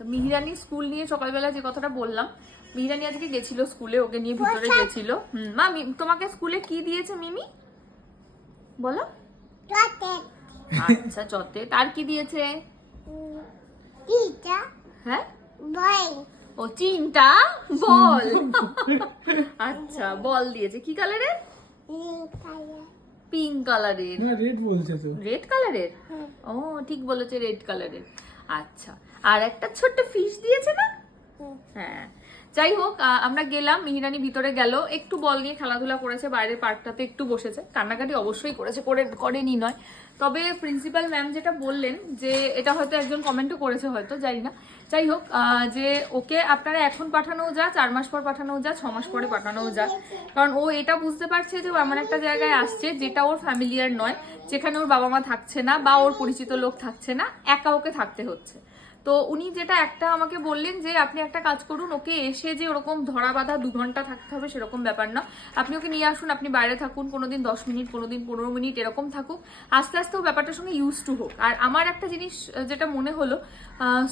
তো মিহিরানি স্কুল নিয়ে সকালবেলা যে কথাটা বললাম মিহিরানি আজকে গেছিল স্কুলে ওকে নিয়ে ভিতরে গেছিল। হুম মা তোমাকে স্কুলে কি দিয়েছে মিমি? বলো। আচ্ছা চতে তার কি দিয়েছে? টিটা হ্যাঁ? ও চিনটা বল। আচ্ছা বল দিয়েছে। কি কালারের? পিঙ্ক কালারের। রেড বলছে তো। রেড কালারের? ও ঠিক বলেছে রেড কালারের। আচ্ছা আর একটা ছোট্ট ফিশ দিয়েছে না? হ্যাঁ। যাই হোক আমরা গেলাম, মিহিরানি ভিতরে গেল, একটু বল নিয়ে খেলাধুলা করেছে, বাইরের পার্কটাতে একটু বসেছে। কান্নাকাটি অবশ্যই করেছে, করে, করেনি নয়। তবে প্রিন্সিপাল ম্যাম যেটা বললেন যে, এটা হয়তো একজন কমেন্টও করেছে হয়তো, জানি না। যাই হোক যে ওকে আপনারা এখন পাঠানো যা, চার মাস পর পাঠানো যা, ছ মাস পরে পাঠানো যা। কারণ ও এটা বুঝতে পারছে যে ও এমন একটা জায়গায় আসছে যেটা ওর ফ্যামিলিয়ার নয়, যেখানে ওর বাবা মা থাকছে না বা ওর পরিচিত লোক থাকছে না, একা ওকে থাকতে হচ্ছে। তো উনি যেটা একটা আমাকে বললেন যে আপনি একটা কাজ করুন ওকে এসে যে ওরকম ধরা বাঁধা দু ঘণ্টা থাকতে হবে সেরকম ব্যাপার না। আপনি ওকে নিয়ে আসুন আপনি বাইরে থাকুন কোনো দিন দশ মিনিট কোনো দিন পনেরো মিনিট এরকম থাকুক। আস্তে আস্তে ও ব্যাপারটার সঙ্গে ইউজ টু হোক। আর আমার একটা জিনিস যেটা মনে হলো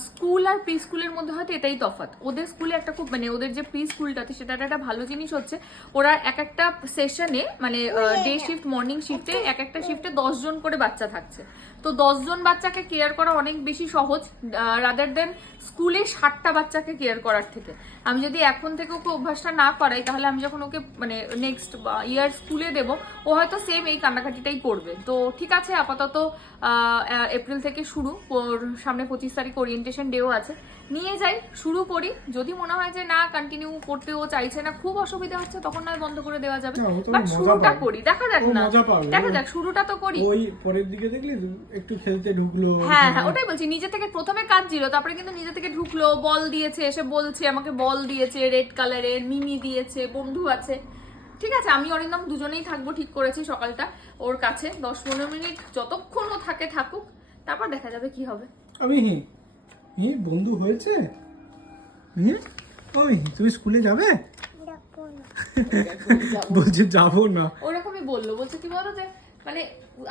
স্কুল আর প্রি স্কুলের মধ্যে হয়তো এটাই তফাৎ। ওদের স্কুলে একটা খুব মানে ওদের যে প্রি স্কুলটাতে সেটা একটা ভালো জিনিস হচ্ছে ওরা এক একটা সেশনে মানে ডে শিফট মর্নিং শিফটে এক একটা শিফটে জন করে বাচ্চা থাকছে। তো দশজন বাচ্চাকে কেয়ার করা অনেক বেশি সহজ রাদার দেন স্কুলে ষাটটা বাচ্চাকে কেয়ার করার থেকে। আমি যদি এখন থেকে ওকে অভ্যাসটা না করাই, তাহলে আমি যখন ওকে মানে নেক্সট ইয়ার স্কুলে দেব, ও হয়তো সেম এই কান্নাকাটিটাই করবে। তো ঠিক আছে, আপাতত এপ্রিল থেকে শুরু সামনে পঁচিশ তারিখ ওরিয়েন্টেশন ডেও আছে। নিয়ে যাই শুরু করি। যদি মনে হয় যে না কন্টিনিউ করতে ও চাইছে না খুব অসুবিধা হচ্ছে তখন নয় বন্ধ করে দেওয়া যাবে। বাট শুরুটা করি দেখা যাক না। দেখা যাক শুরুটা তো করি। ওই পরের দিকে দেখলি একটু খেলতে ঢুকলো হ্যাঁ হ্যাঁ ওটাই বলছি নিজে থেকে প্রথমে কাজ ছিল তারপরে কিন্তু নিজে থেকে ঢুকলো বল দিয়েছে এসে বলছে আমাকে বল দিয়েছে রেড কালারের মিমি দিয়েছে বন্ধু আছে। ঠিক আছে আমি অরিন্দম দুজনেই থাকব ঠিক করেছি সকালটা ওর কাছে দশ পনেরো মিনিট যতক্ষণ ও থাকে থাকুক তারপর দেখা যাবে কি হবে। আমি হি বন্ধু হয়েছে? ওই তুমি স্কুলে যাবে? বলছে যাব না। ওরকমই বলল। বলছে কি বলো যে মানে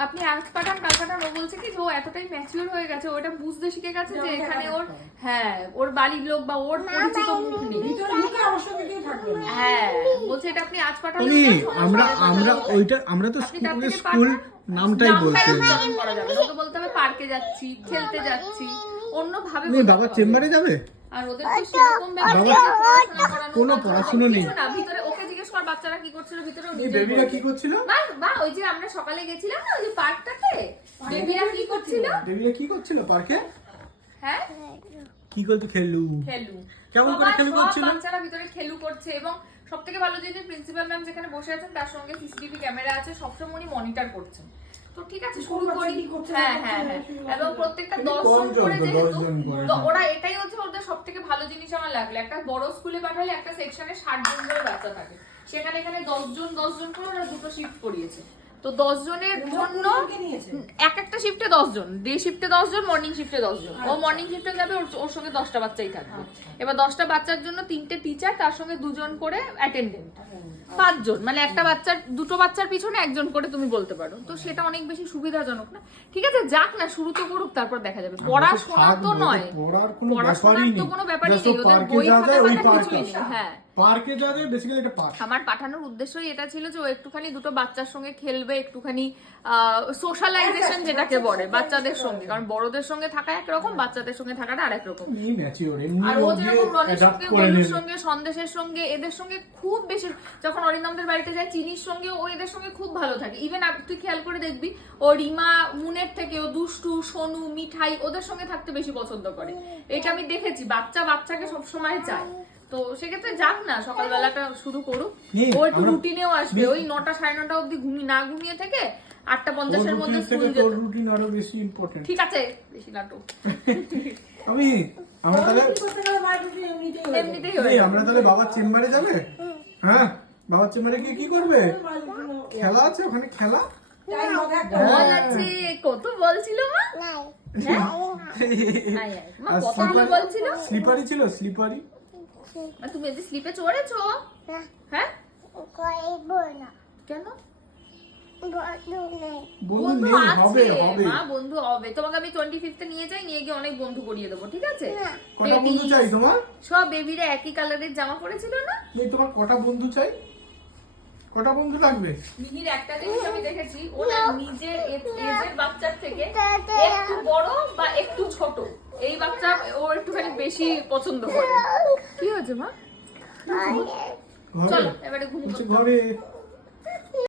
আপনি আজ পাঠান কাল পাঠান। ও বলছে কি যে ও এতটাই ম্যাচিওর হয়ে গেছে ওটা বুঝতে শিখে গেছে যে এখানে ওর হ্যাঁ ওর বাড়ির লোক বা ওর পরিচিত মুখ নেই থাকবে হ্যাঁ বলছে এটা আপনি আজ পাঠালেন আমি না, ছ মাস আমরা আমরা ওইটা আমরা তো স্কুলে নামটাই বলতে হবে পার্কে যাচ্ছি খেলতে যাচ্ছি। অন্য ভাবে বাবা চেম্বারে যাবে? আর ওদের তো সেরকম ব্যাপার বাবা- যে পড়াশোনা করানো কোনো বা পড়াশুনো নেই। না ভিতরে ওকে জিজ্ঞেস কর বাচ্চারা কি করছিল ভিতরে ও বেবিরা কি করছিল? মা মা ওই যে আমরা সকালে গেছিলাম না ওই যে পার্কটাতে? বেবিরা কি করছিল? বেবিরা কি করছিল পার্কে? হ্যাঁ? কি করতে খেললু? খেলু কেমন করে খেলু করছিল? বাচ্চারা ভিতরে খেলু করছে এবং সব থেকে ভালো জিনিস প্রিন্সিপাল ম্যাম যেখানে বসে আছেন তার সঙ্গে সিসিটিভি ক্যামেরা আছে সবসময় উনি মনিটর করছেন। তো ঠিক আছে শুরু করি। বাচ্চা কি করছে, হ্যাঁ হ্যাঁ হ্যাঁ। এবং প্রত্যেকটা কিন্তু দশ কম জন জন করে যেহেতু 10 জন করে, তো। ওরা এটাই হচ্ছে ওদের সব থেকে ভালো জিনিস আমার লাগল। একটা বড় স্কুলে পাঠালে একটা সেকশনে ষাট জন করে বাচ্চা থাকে। সেখানে এখানে দশ জন দশ জন করে ওরা দুটো শিফট করিয়েছে। তো দশ জনের জন্য এক একটা শিফটে দশ জন ডে শিফটে দশ জন মর্নিং শিফটে দশ জন। ও মর্নিং শিফটে যাবে ওর ওর সঙ্গে দশটা বাচ্চাই থাকবে। এবার দশটা বাচ্চার জন্য তিনটে টিচার তার সঙ্গে দুজন করে অ্যাটেন্ডেন্ট পাঁচজন মানে একটা বাচ্চার দুটো বাচ্চার পিছনে একজন করে তুমি বলতে পারো। তো সেটা অনেক বেশি সুবিধাজনক না। ঠিক আছে যাক না শুরু তো করুক তারপর দেখা যাবে। পড়াশোনা তো নয়। পড়াশোনার তো কোনো ব্যাপারই নেই ওদের বই খাতা কিছুই নেই। হ্যাঁ। পার্কে যা যায় বেসিক্যালি এটা পার্ক। আমার পাঠানোর উদ্দেশ্যই এটা ছিল যে ও একটুখানি দুটো বাচ্চার সঙ্গে খেলবে একটুখানি সোশ্যালাইজেশন যেটাকে বলে বাচ্চাদের সঙ্গে। কারণ বড়দের সঙ্গে থাকা একরকম বাচ্চাদের সঙ্গে থাকাটা আরেক রকম। আর ও যেরকম রনির সঙ্গে সন্দেশের সঙ্গে এদের সঙ্গে খুব বেশি যখন অরিন্দমদের বাড়িতে যায় চিনির সঙ্গে ও এদের সঙ্গে খুব ভালো থাকে। ইভেন তুই খেয়াল করে দেখবি ও রিমা মুনের থেকে ও দুষ্টু সোনু মিঠাই ওদের সঙ্গে থাকতে বেশি পছন্দ করে। এটা আমি দেখেছি বাচ্চা বাচ্চাকে সবসময় চায়। তো সেক্ষেত্রে যাক না সকালবেলাটা শুরু করুক। ও একটু রুটিনেও আসবে। ওই নটা সাড়ে নটা অব্দি ঘুমি না ঘুমিয়ে থেকে আটটা পঞ্চাশের মধ্যে রুটিন স্কুল থেকে রুটিন আরও বেশি ইম্পর্টেন্ট ঠিক আছে বেশি নাটক। আমি আমরা তাহলে এমনিতেই। আমরা তাহলে বাবার চেম্বারে যাবে? হ্যাঁ? বাবার চেম্বারে গিয়ে কি করবে? খেলা আছে ওখানে? খেলা? বল আছে কত বলছিল মা? হ্যাঁ? স্লিপারি ছিল? স্লিপারি আর তুমি যে স্লিপে চড়েছো? হ্যাঁ? না কেন? বন্ধু আছে। হবে। মা বন্ধু হবে। তোমাকে আমি টোয়েন্টি ফিফথে নিয়ে যাই নিয়ে গিয়ে অনেক বন্ধু করিয়ে দেবো ঠিক আছে? কটা বন্ধু চাই তোমার? সব বেবিরা একই কালারের জামা পরেছিল না? এই তোমার কটা বন্ধু চাই? কটা বন্ধু লাগবে? মিহির একটা জিনিস আমি দেখেছি ও না নিজের এজের বাচ্চার থেকে একটু বড় বা একটু ছোট। এই বাচ্চা ও একটুখানি বেশি পছন্দ করে। কি হয়েছে মা? চল এবারে ঘুমিয়ে